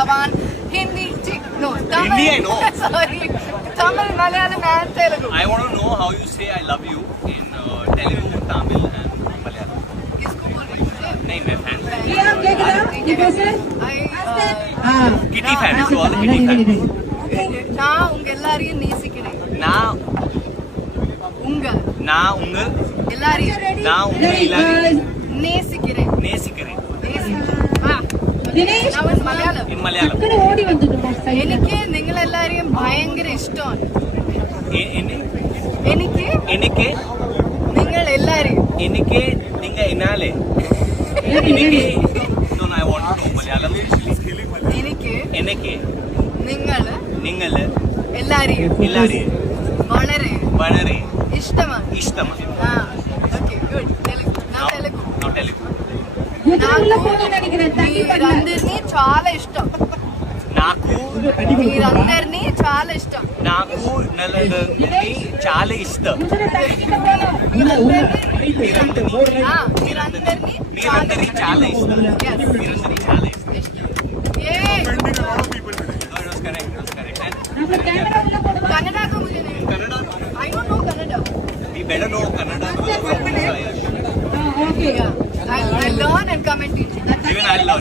Jawan, Hindi, no, Tamil. Hindi, I know. Sorry, Tamil, Malayalam, and Telugu. I want to know how you say I love you in Telugu, Tamil and Malayalam. किसको बोल रही हो? नहीं मैं fan kitty fan to all kitty fan நான் உங்க எல்லாரையும் நேசிக்கிறேன். நான் உங்க எல்லாரையும் நேசிக்கிறேன். நேசிக்கிறேன் മലയാളം in Malayalam എനിക്ക് നിങ്ങളെല്ലാരെയും ഭയങ്കര ഇഷ്ടമാണ്. എനിക്ക് എനിക്ക് നിങ്ങൾ എല്ലാരെയും എനിക്ക് നിങ്ങൾ എന്നാലേ എനിക്ക് no I want to know Malayalam എനിക്ക് എനിക്ക് നിങ്ങൾ എല്ലാരെയും വളരെ വളരെ ఇష్టമാണ്. Okay good. Telugu not Telugu మీరందరినీ చాలా ఇష్టం. మీరందరినీ చాలా ఇష్టం. నాకు నలుగురిని చాలా ఇష్టం మీరందరినీ చాలా ఇష్టం మీరందరినీ చాలా ఇష్టం कन्नड़ा को मुझे नहीं I don't know Kannada. We better know Kannada. Okay. I learn and come and teach. Even I learn.